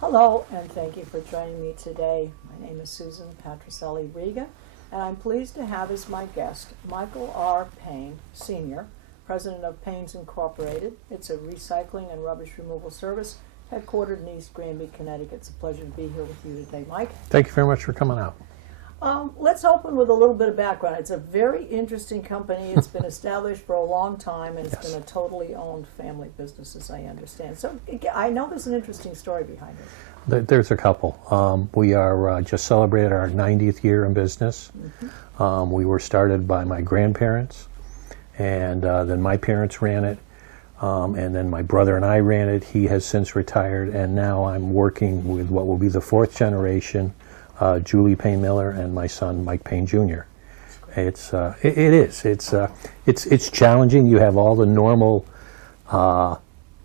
Hello, and thank you for joining me today. My name is Susan Patricelli-Riga, and I'm pleased to have as my guest Michael R. Paine, Sr., President of Paine's Incorporated. It's a recycling and rubbish removal service headquartered in East Granby, Connecticut. It's a pleasure to be here with you today, Mike. Thank you very much for coming out. Let's open with a little bit of background. It's a very interesting company. It's been established for a long time, and it's Yes. been a totally owned family business, as I understand. So I know there's an interesting story behind it. There's a couple. We are just celebrated our 90th year in business. Mm-hmm. We were started by my grandparents, and then my parents ran it, and then my brother and I ran it. He has since retired, and now I'm working with what will be the fourth generation, Julie Paine Miller and my son Mike Paine Jr. It's challenging. You have all the normal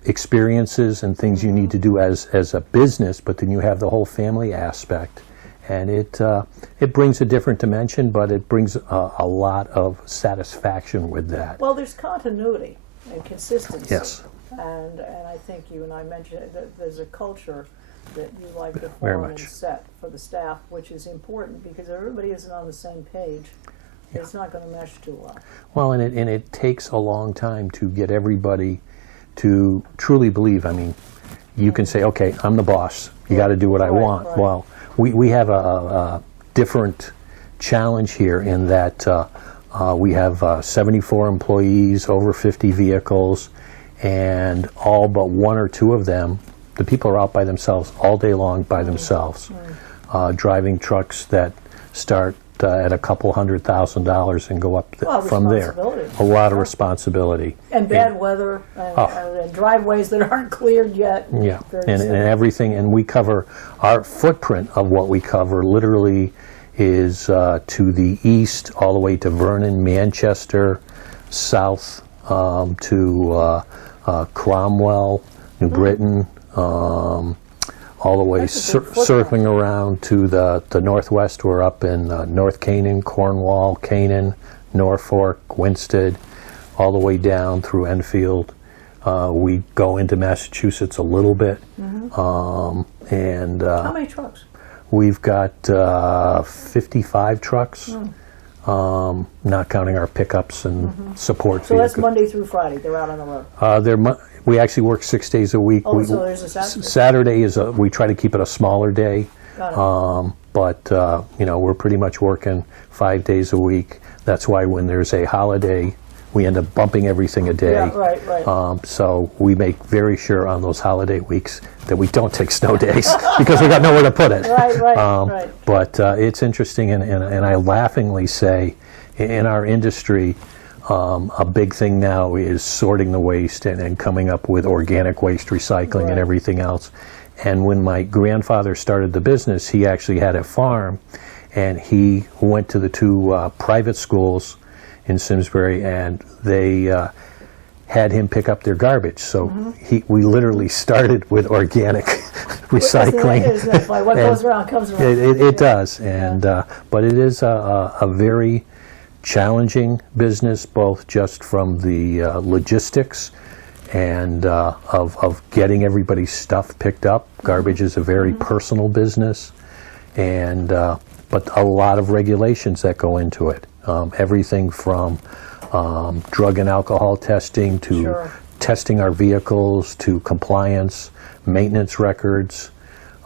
experiences and things you need to do as a business, but then you have the whole family aspect, and it brings a different dimension, but it brings a lot of satisfaction with that. Well, there's continuity and consistency. Yes. And I think you and I mentioned that there's a culture that you like to Very form and much. set for the staff, which is important because if everybody isn't on the same page, it's not going to mesh too well. Well, and it takes a long time to get everybody to truly believe. I mean, you can say, okay, I'm the boss. You got to do what I want. Right. Well, we have a different challenge here in that we have 74 employees, over 50 vehicles, and all but one or two of them, the people are out by themselves all day long by themselves, driving trucks that start at a couple $100,000 and go up from there. A lot of responsibility. And bad weather, and driveways that aren't cleared yet. Yeah, and everything, and we cover, our footprint of what we cover literally is to the east, all the way to Vernon, Manchester, south to Cromwell, New Britain, all the way circling around to the northwest. We're up in North Canaan, Cornwall, Canaan, Norfolk, Winsted, all the way down through Enfield. We go into Massachusetts a little bit. And how many trucks? We've got 55 trucks, not counting our pickups and support vehicles. So that's Monday through Friday. They're out on the road. We actually work 6 days a week. Oh, so there's a Saturday? Saturday is we try to keep it a smaller day. Got it. But we're pretty much working 5 days a week. That's why when there's a holiday, we end up bumping everything a day. Yeah, right. So we make very sure on those holiday weeks that we don't take snow days because we got nowhere to put it. Right. But it's interesting, and I laughingly say, in our industry, a big thing now is sorting the waste and coming up with organic waste recycling and everything else. And when my grandfather started the business, he actually had a farm, and he went to the two private schools in Simsbury, and they had him pick up their garbage. So we literally started with organic recycling. What goes around comes around. It does, and but it is a very challenging business, both just from the logistics and of getting everybody's stuff picked up. Garbage is a very personal business, and but a lot of regulations that go into it. Everything from drug and alcohol testing to testing our vehicles to compliance, maintenance records,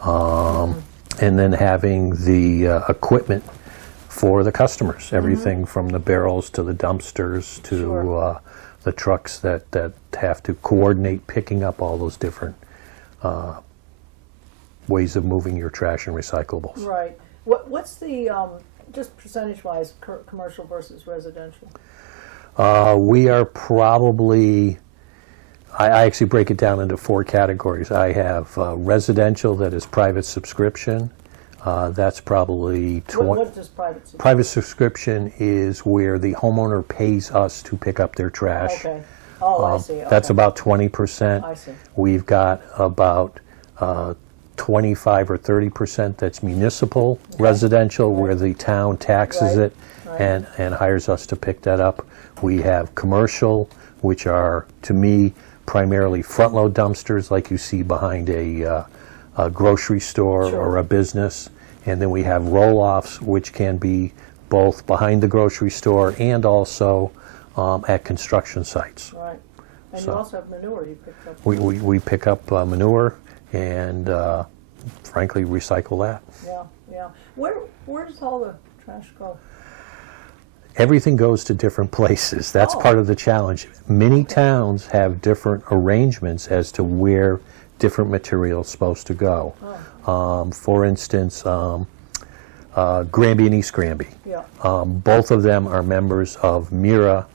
and then having the equipment for the customers. Everything from the barrels to the dumpsters to the trucks that have to coordinate picking up all those different ways of moving your trash and recyclables. Right. What's the, just percentage-wise, commercial versus residential? We are probably, I actually break it down into 4 categories. I have residential that is private subscription. That's probably What is private subscription? Private subscription is where the homeowner pays us to pick up their trash. Okay. Oh, I see. Okay. That's about 20%. I see. We've got about 25 or 30% that's municipal residential, where the town taxes it and hires us to pick that up. We have commercial, which are, to me, primarily front load dumpsters like you see behind a a grocery store Sure. or a business. And then we have roll-offs, which can be both behind the grocery store and also at construction sites. Right. And So- you also have manure you picked up. We pick up manure and frankly recycle that. Yeah, yeah. Where does all the trash go? Everything goes to different places. That's Oh. part of the challenge. Many towns have different arrangements as to where different material is supposed to go. For instance, Granby and East Granby. Yeah. Both of them are members of MIRA,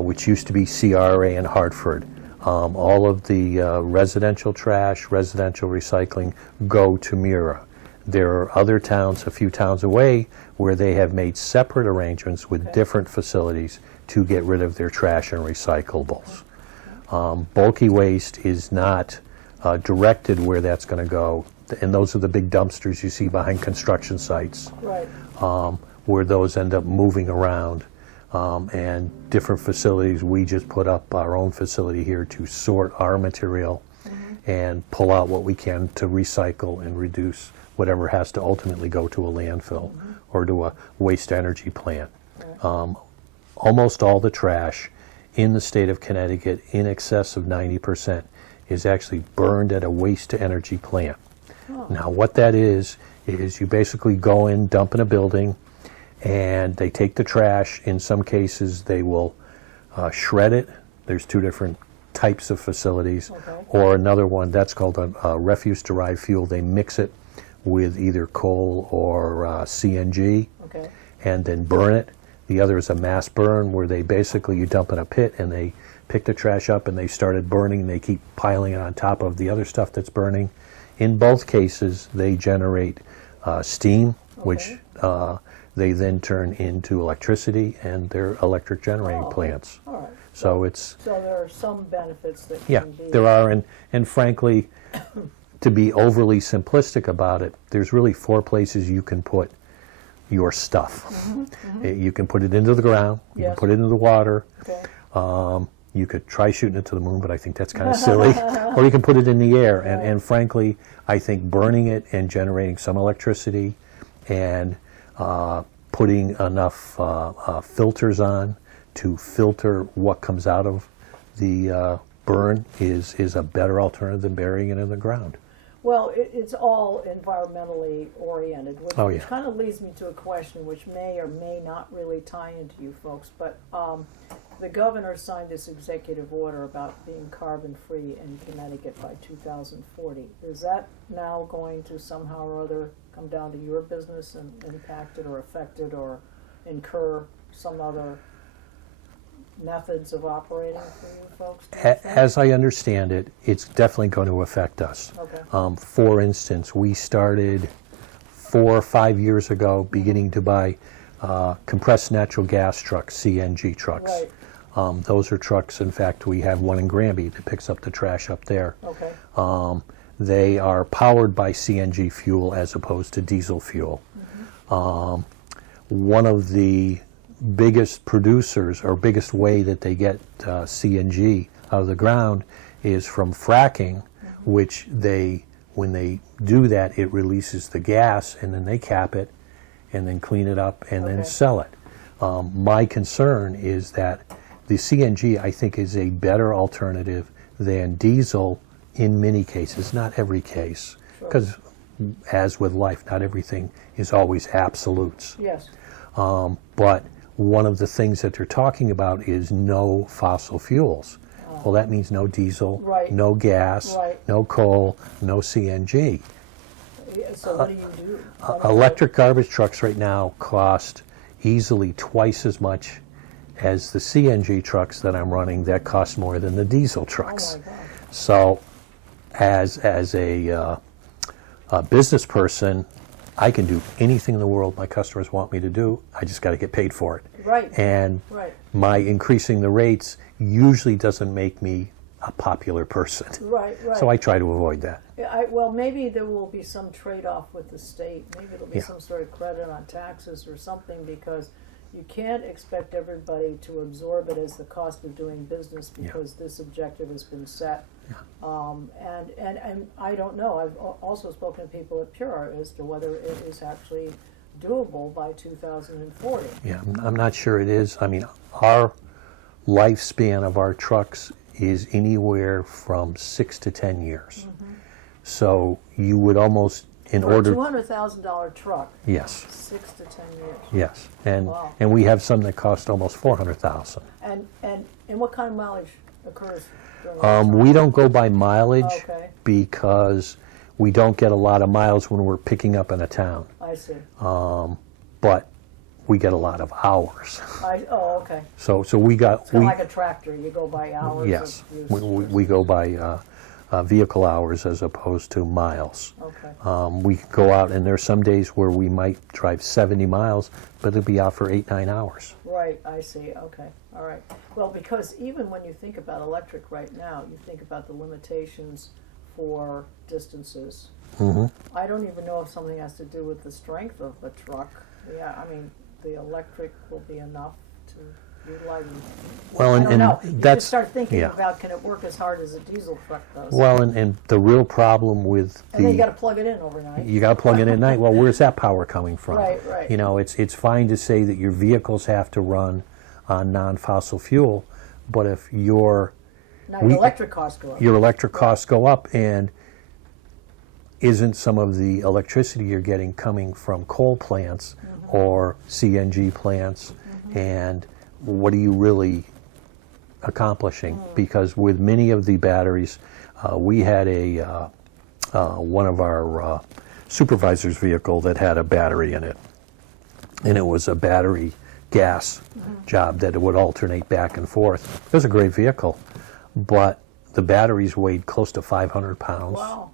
which used to be CRA in Hartford. All of the residential trash, residential recycling go to MIRA. There are other towns, a few towns away, where they have made separate arrangements with different facilities to get rid of their trash and recyclables. Bulky waste is not directed where that's going to go, and those are the big dumpsters you see behind construction sites, Right. where those end up moving around. And different facilities, we just put up our own facility here to sort our material and pull out what we can to recycle and reduce whatever has to ultimately go to a landfill or to a waste energy plant. Almost all the trash in the state of Connecticut, in excess of 90%, is actually burned at a waste to energy plant. Now what that is you basically go in, dump in a building, and they take the trash. In some cases they will shred it. There's two different types of facilities. Okay. Or another one, that's called a refuse derived fuel. They mix it with either coal or CNG Okay. and then burn it. The other is a mass burn, where they basically, you dump in a pit and they pick the trash up and they started burning, and they keep piling it on top of the other stuff that's burning. In both cases they generate steam, which they then turn into electricity, and they're electric generating Oh, plants. All right. So it's, So there are some benefits that yeah, can be. there are, and frankly, to be overly simplistic about it, there's really four places you can put your stuff. You can put it into the ground, you can Yes. put it into the water, Okay. you could try shooting it to the moon, but I think that's kind of silly. Or you can put it in the air, and frankly, I think burning it and generating some electricity and putting enough filters on to filter what comes out of the burn is a better alternative than burying it in the ground. Well, it's all environmentally oriented, which, Oh, which yeah. kind of leads me to a question which may or may not really tie into you folks, but the governor signed this executive order about being carbon-free in Connecticut by 2040. Is that now going to somehow or other come down to your business and impact it or affect it or incur some other methods of operating for you folks? do you think? As I understand it, it's definitely going to affect us. Okay. For instance, we started 4 or 5 years ago beginning to buy compressed natural gas trucks, CNG trucks. Right. Those are trucks, in fact, we have one in Granby that picks up the trash up there. Okay. They are powered by CNG fuel as opposed to diesel fuel. One of the biggest producers, or biggest way that they get CNG out of the ground, is from fracking, which when they do that, it releases the gas, and then they cap it and then clean it up and then Okay. sell it. My concern is that the CNG, I think, is a better alternative than diesel in many cases, not every case, Sure. because as with life, not everything is always absolutes. Yes. But one of the things that they're talking about is no fossil fuels. Well, that means no diesel, Right. no gas, Right. no coal, no CNG. Yeah, so what do you do? Electric garbage trucks right now cost easily twice as much as the CNG trucks that I'm running that cost more than the diesel trucks. Oh my God. So as a business person, I can do anything in the world my customers want me to do. I just got to get paid for it. Right. And Right. my increasing the rates usually doesn't make me a popular person. Right, right. So I try to avoid that. Yeah, well, maybe there will be some trade-off with the state. Maybe there'll be Yeah. some sort of credit on taxes or something, because you can't expect everybody to absorb it as the cost of doing business, because this objective has been set And I don't know. I've also spoken to people at Pure as to whether it is actually doable by 2040. Yeah, I'm not sure it is. I mean, our lifespan of our trucks is anywhere from 6 to 10 years. So you would almost, in For order, a $200,000 truck, yes, 6 to 10 years. yes, and Wow. and we have some that cost almost 400,000. And what kind of mileage occurs during that time? We don't go by mileage Okay. because we don't get a lot of miles when we're picking up in a town, I see. but we get a lot of hours. Oh, okay. So we got It's kind of like a tractor. You go by hours yes, of use. we go by vehicle hours as opposed to miles. Okay. We go out, and there's some days where we might drive 70 miles, but it'll be out for 8-9 hours. Right, I see. Okay. All right. Well, because even when you think about electric right now, you think about the limitations for distances. I don't even know if something has to do with the strength of the truck. Yeah, I mean, the electric will be enough to utilize. Well, I and, don't know. and You that's just start thinking yeah. about, can it work as hard as a diesel truck does? Well, and the real problem with and then you got to the plug it in overnight. you got to plug it in at night. Well, where's that power coming from? Right. You know, it's fine to say that your vehicles have to run on non-fossil fuel, but if Now your electric costs go up. your electric costs go up, and isn't some of the electricity you're getting coming from coal plants or CNG plants, and what are you really accomplishing? Because with many of the batteries, we had one of our supervisor's vehicle that had a battery in it, and it was a battery gas job that it would alternate back and forth. It was a great vehicle, but the batteries weighed close to 500 pounds. Wow.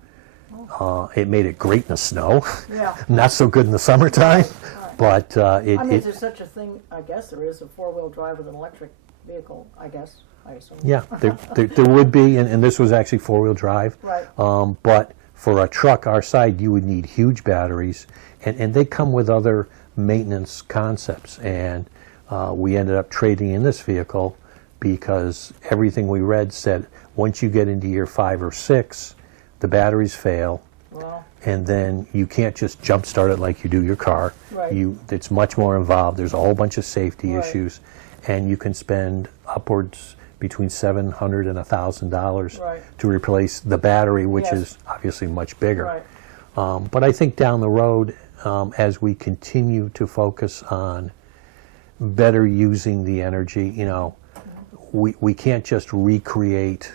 It made it great in the snow. Yeah. Not so good in the summertime, Right. but I mean, there's such a thing, I guess there is, a four-wheel drive with an electric vehicle, I guess, I assume. yeah, there would be, and this was actually four-wheel drive. Right. But for a truck our size, you would need huge batteries, and they come with other maintenance concepts. And we ended up trading in this vehicle because everything we read said once you get into year 5 or 6, the batteries fail, Well, and then you can't just jump start it like you do your car. Right. It's much more involved. There's a whole bunch of safety Right. issues, and you can spend upwards between $700 and $1,000 Right. to replace the battery, which Yes. is obviously much bigger. right. But I think down the road, as we continue to focus on better using the energy, you know, we can't just recreate.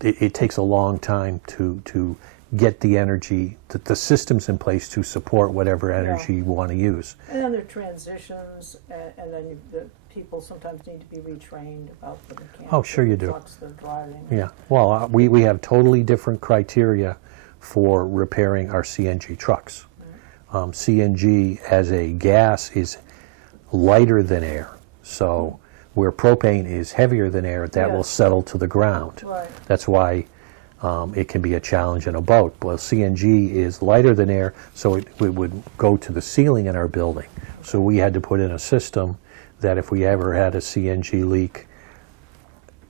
It takes a long time to get the energy, the systems in place to support whatever energy you want to use. And then there are transitions, and then the people sometimes need to be retrained about the mechanics. Oh, sure of you the do. trucks they're driving. Yeah, well, we have totally different criteria for repairing our CNG trucks. CNG as a gas is lighter than air, so where propane is heavier than air, that will Yes. settle to the ground. Right. That's why it can be a challenge in a boat. Well, CNG is lighter than air, so it would go to the ceiling in our building. So we had to put in a system that if we ever had a CNG leak,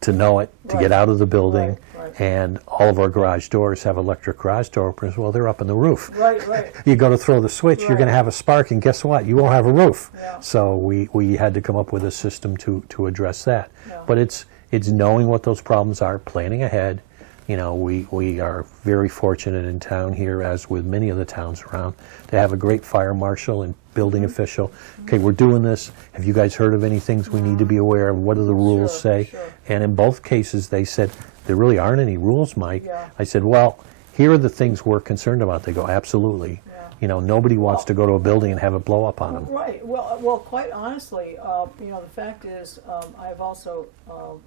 to know it, to get Right. out of the building. Right. And all of our garage doors have electric garage door openers. Well, they're up in the roof. Right. You go to throw the switch, you're Right. going to have a spark, and guess what? You won't have a roof. Yeah. So we had to come up with a system to address that. Yeah. But it's knowing what those problems are, planning ahead. You know, we are very fortunate in town here, as with many of the towns around, to have a great fire marshal and building Mm-hmm. official. Okay, we're doing this. Have you guys heard of any things we need to be aware of? What do the rules Sure, say? sure. And in both cases, they said, there really aren't any rules, Mike. Yeah. I said, well, here are the things we're concerned about. They go, absolutely. Yeah. You know, nobody wants to go to a building and have it blow up on them. Right. Well, quite honestly, you know, the fact is, I've also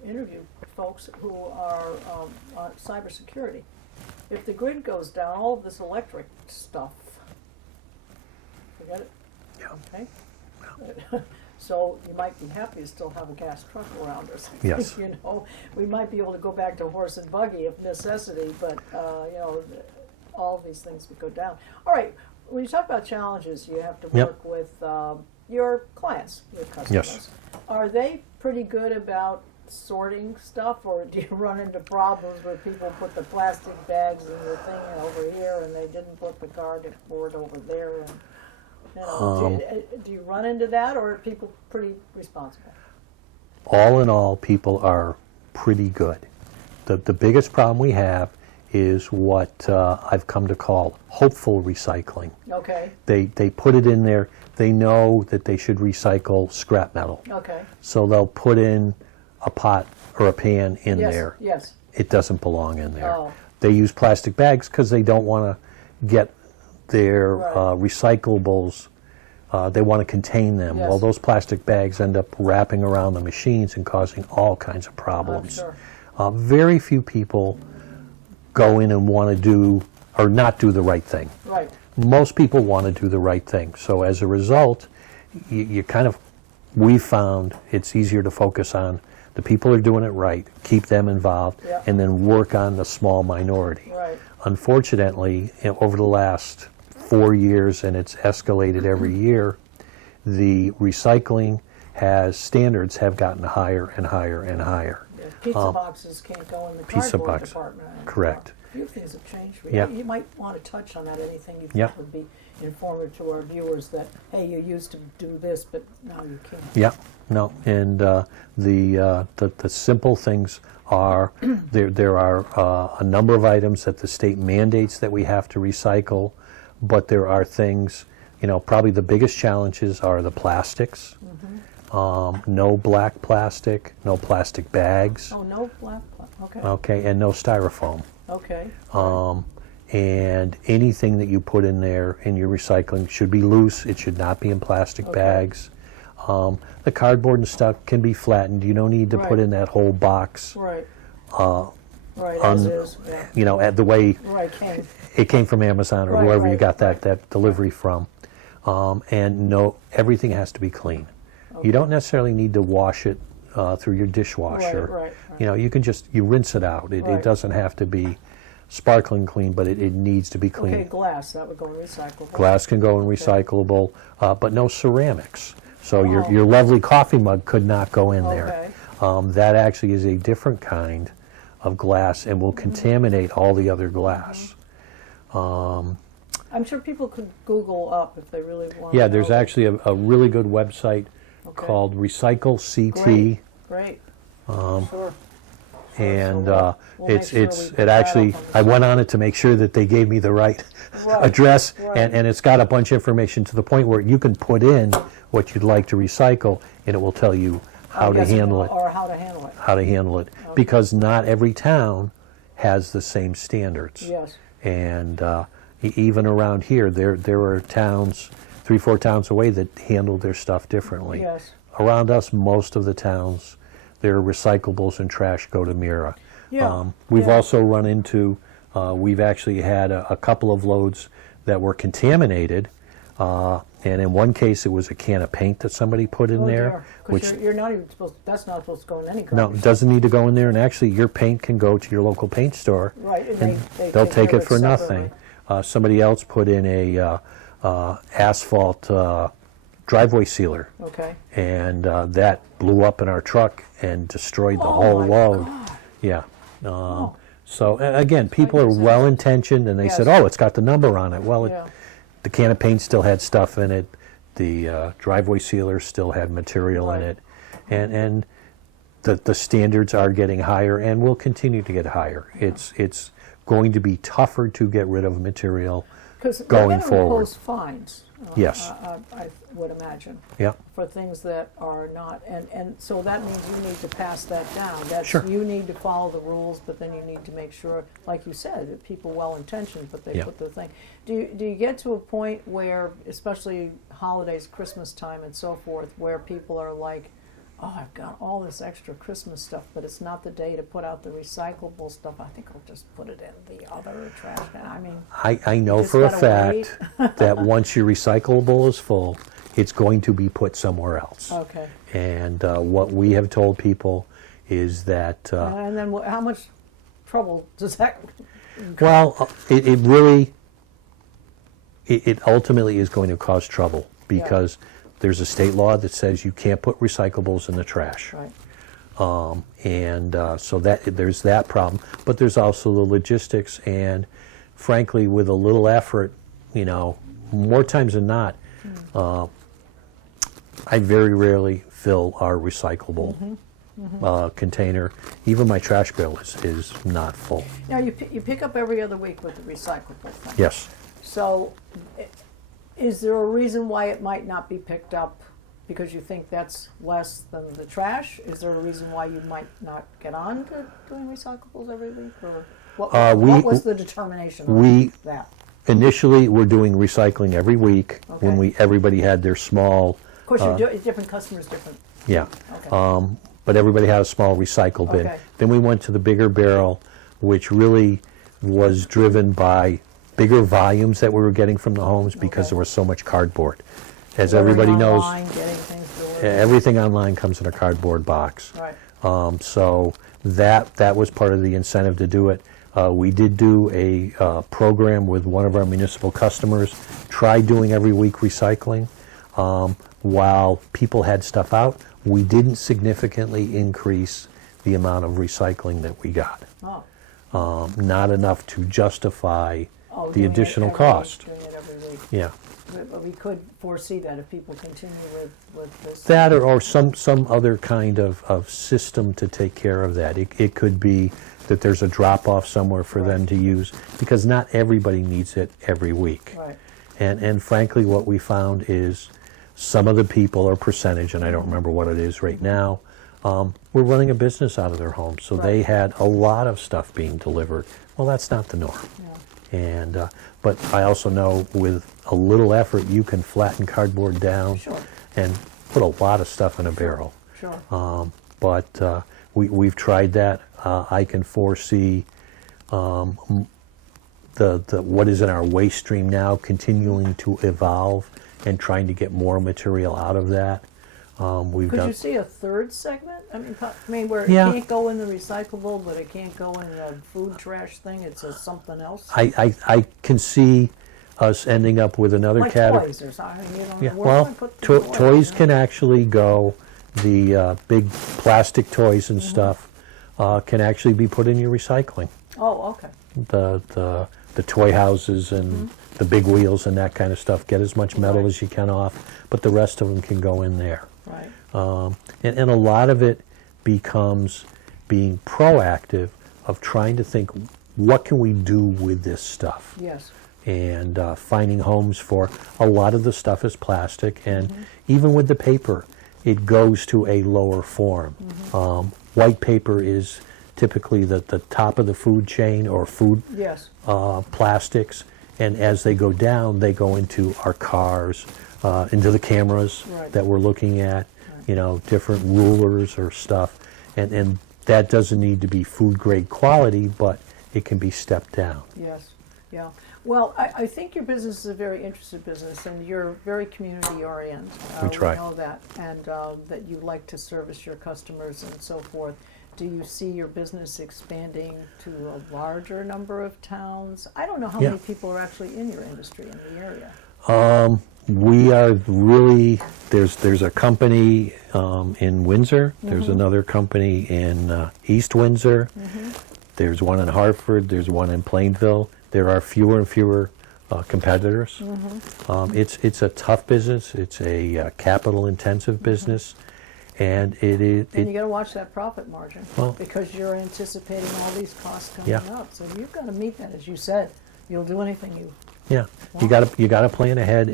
interviewed folks who are on cybersecurity. If the grid goes down, all of this electric stuff, forget it. Yeah. Okay. So you might be happy to still have a gas truck around us. Yes. You know, we might be able to go back to horse and buggy if necessity, but you know, all of these things would go down. All right. When you talk about challenges, you have to Yep. work with your clients, your customers. Yes. Are they pretty good about sorting stuff, or do you run into problems where people put the plastic bags in the thing over here and they didn't put the cardboard over there? And, you know, do you run into that, or are people pretty responsible? All in all, people are pretty good. The biggest problem we have is what I've come to call hopeful recycling. Okay. They put it in there. They know that they should recycle scrap metal. Okay. So they'll put in a pot or a pan in Yes, there. yes. It doesn't belong in there. Oh. They use plastic bags because they don't want to get their Right. recyclables. They want to contain them. Yes. Well, those plastic bags end up wrapping around the machines and causing all kinds of problems. Sure. Very few people go in and want to do or not do the right thing. Right. Most people want to do the right thing. So as a result, you kind of, we found it's easier to focus on the people who are doing it right, keep them involved, Yeah. and then work on the small minority. Right. Unfortunately, over the last 4 years, and it's escalated every year, the recycling standards have gotten higher and higher and higher. Yeah, pizza boxes can't go in the pizza cardboard box, department anymore. correct. A few things have changed. Yeah. You might want to touch on that. Anything you think Yeah. would be informative to our viewers that, hey, you used to do this, but now you can't. Yeah, no, and the simple things are there are a number of items that the state mandates that we have to recycle, but there are things, probably the biggest challenges are the plastics. No black plastic, no plastic bags. Oh, no black. Okay. Okay, and no styrofoam. Okay. And anything that you put in there in your recycling should be loose. It should not be in plastic Okay. bags. The cardboard and stuff can be flattened. You don't need to put Right. in that whole box. Right. Right. As is. Yeah. At the way Right. Came. it came from Amazon or Right, whoever you right, got right. that delivery from. And no, everything has to be clean. You don't necessarily need to wash it through your dishwasher. Right. You can you rinse it out. It Right. doesn't have to be sparkling clean, but it needs to be clean. Okay, glass, that would go in recyclable. Glass can go in recyclable, but no ceramics. So Oh. your lovely coffee mug could not go in Okay. there. That actually is a different kind of glass and will contaminate all the other glass. I'm sure people could Google up if they really want. Yeah, to there's know. actually a really good website Okay. called Recycle CT. Great. Sure. And we'll make it's sure we it's put it that actually up on the I went on it to make sure that they gave me the right Right, address, right. and it's got a bunch of information to the point where you can put in what you'd like to recycle, and it will tell you how to Yes, handle it. Or how to handle it. How to handle it, because not every town has the same standards. Yes. And even around here, there are towns, 3-4 towns away, that handle their stuff differently. Yes. Around us, most of the towns, their recyclables and trash go to Mira. Yeah, We've yeah. also run into, we've actually had a couple of loads that were contaminated, and in one case it was a can of paint that somebody put in there, Because you're not even supposed. That's not supposed to go in any no, garbage. it doesn't need to go in there, and actually your paint can go to your local paint store, Right, and and they they'll take take care it of for it nothing. separately. Somebody else put in a asphalt driveway sealer, Okay. and that blew up in our truck and destroyed the Oh whole my load. God. Yeah. Oh. So again, people are makes sense. well intentioned, and they said, Yes. "Oh, it's got the number on it." Well, Yeah. the can of paint still had stuff in it. The driveway sealer still had material in Right. it, and the standards are getting higher and will continue to get higher. It's going to be tougher to get rid of material. Because Going forward. impose fines. Yes. I would imagine Yeah. for things that are not, and so that means you need to pass that down. That's, Sure. You need to follow the rules, but then you need to make sure, like you said, that people well intentioned, but they Yeah. put the thing. Do you get to a point where, especially holidays, Christmas time, and so forth, where people are like, oh, I've got all this extra Christmas stuff, but it's not the day to put out the recyclable stuff. I think I'll just put it in the other trash can. I mean, I know just for a gotta fact that once your recyclable is full, it's going to be put somewhere else. okay. And what we have told people is that, And then how much trouble does that? well, it really, it ultimately is going to cause trouble because there's a state law that says you can't put recyclables in the trash. Right. So that there's that problem, but there's also the logistics, and frankly, with a little effort, more times than not, I very rarely fill our recyclable container. Even my trash bill is not full. Now, you pick up every other week with the recyclable thing. Yes. So, is there a reason why it might not be picked up because you think that's less than the trash? Is there a reason why you might not get on to doing recyclables every week? Or what was the determination on that? Initially, we're doing recycling every week when Okay. everybody had their small. Of course, you're different customers, different. Yeah. Okay. But everybody had a small recycle bin. Okay. Then we went to the bigger barrel, which really was driven by bigger volumes that we were getting from the homes because Okay. there was so much cardboard. As Ordering everybody knows, online, getting things delivered. everything online comes in a cardboard box. Right. So that was part of the incentive to do it. We did do a program with one of our municipal customers, tried doing every week recycling. While people had stuff out, we didn't significantly increase the amount of recycling that we got. Oh. Not enough to justify the Doing it additional every cost. week, doing it every week. Yeah. But we could foresee that if people continue with this. That or some other kind of system to take care of that. It could be that there's a drop-off somewhere for them to use, because not everybody needs it every week. Right. And frankly, what we found is some of the people, or percentage, and I don't remember what it is right now, were running a business out of their home, so they Right. had a lot of stuff being delivered. Well, that's not the norm. Yeah. And but I also know with a little effort, you can flatten cardboard down Sure. and put a lot of stuff in a barrel. Sure. But we've tried that. I can foresee the what is in our waste stream now continuing to evolve and trying to get more material out of that. We've Could done. you see a third segment? I mean, where Yeah. it can't go in the recyclable, but it can't go in the food trash thing. It's a something else. I can see us ending up with another Like category. toys or something. Yeah, Where well, do I put them away, toys you can know? actually go. The big plastic toys and stuff can actually be put in your recycling. Oh, okay. The toy houses and the big wheels and that kind of stuff. Get as much metal Right. as you can off, but the rest of them can go in there. Right. And a lot of it becomes being proactive of trying to think, what can we do with this stuff? Yes. And finding homes for a lot of the stuff is plastic, and even with the paper, it goes to a lower form. White paper is typically the top of the food chain, or food Yes. plastics, and as they go down, they go into our cars, into the cameras Right. that we're looking at, different rulers or stuff, and that doesn't need to be food grade quality, but it can be stepped down. Yes. Yeah. Well, I think your business is a very interesting business, and you're very community oriented. We try. We know that, and that you like to service your customers and so forth. Do you see your business expanding to a larger number of towns? I don't know how Yeah. many people are actually in your industry in the area. We are really, there's a company in Windsor, there's another company in East Windsor, there's one in Hartford, there's one in Plainville. There are fewer and fewer competitors. It's a tough business, it's a capital intensive business, and it is. And you got to watch that profit margin, Well- because you're anticipating all these costs coming Yeah. up. So you've got to meet that, as you said. You'll do anything you. Yeah, you got to plan ahead,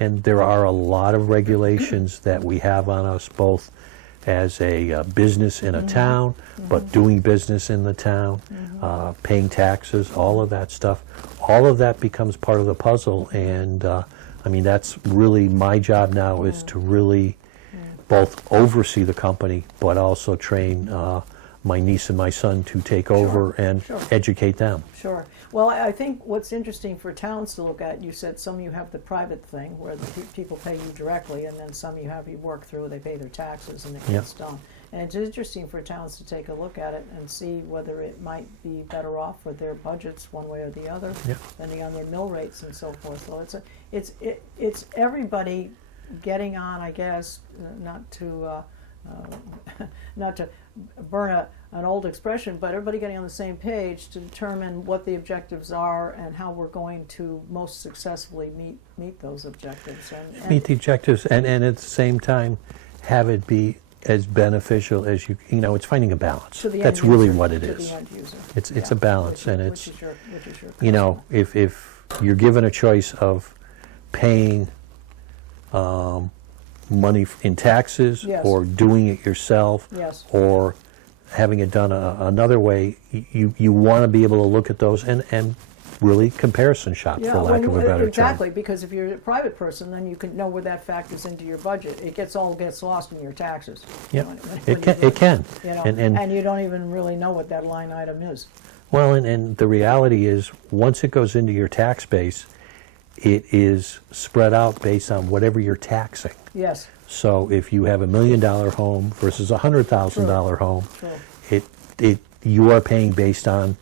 and there are a lot of regulations that we have on us, both as a business in a town, but doing business in the town, paying taxes, all of that stuff. All of that becomes part of the puzzle, and I mean, that's really my job now, is to really both oversee the company, but also train my niece and my son to take over and sure. educate them. Sure. Well, I think what's interesting for towns to look at, you said some you have the private thing where the people pay you directly, and then some you have you work through, they pay their taxes, and it Yeah. gets done. And it's interesting for towns to take a look at it and see whether it might be better off with their budgets one way or the other, Yeah. depending on their mill rates and so forth. So it's everybody getting on, I guess, not to not to burn an old expression, but everybody getting on the same page to determine what the objectives are and how we're going to most successfully meet those objectives. And Meet the objectives, and at the same time, have it be as beneficial as you know. It's finding a balance. to the That's end really user, what it to is. the end user. It's Yeah, a balance, and which it's is your you know, if you're given a choice of paying money in taxes, Yes. or doing it yourself, Yes. or having it done another way, you want to be able to look at those and really comparison shop, for lack of a better exactly, term. because if you're a private person, then you can know where that factors into your budget. It gets lost in your taxes. Yeah, when it you can. do It can. You know, And and you don't even really know what that line item is. well, and the reality is, once it goes into your tax base, it is spread out based on whatever you're taxing. Yes, So if you have $1 million home versus a $100,000 home, true. you are paying based on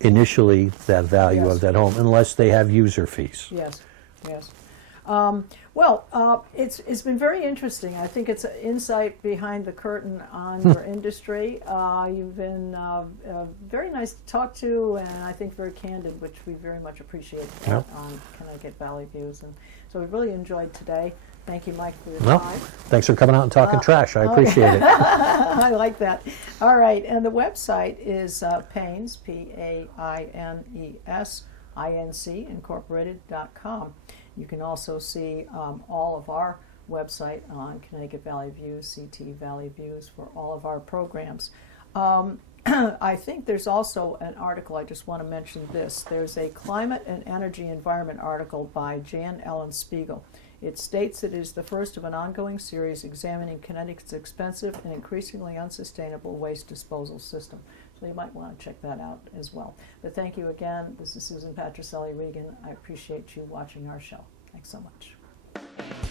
initially that value Yes. of that home, unless they have user fees. Yes, yes. It's been very interesting. I think it's an insight behind the curtain on your industry. You've been very nice to talk to, and I think very candid, which we very much appreciate Yep. on Connecticut Valley Views. And so we really enjoyed today. Thank you, Mike, for your Well, time. thanks for coming out and talking trash. I appreciate it. I like that. All right, and the website is Paines, Paines, Inc. Incorporated.com. You can also see all of our website on Connecticut Valley Views, CT Valley Views, for all of our programs. I think there's also an article, I just want to mention this. There's a Climate and Energy Environment article by Jan Ellen Spiegel. It states it is the first of an ongoing series examining Connecticut's expensive and increasingly unsustainable waste disposal system. So you might want to check that out as well. But thank you again. This is Susan Patricelli-Regan. I appreciate you watching our show. Thanks so much.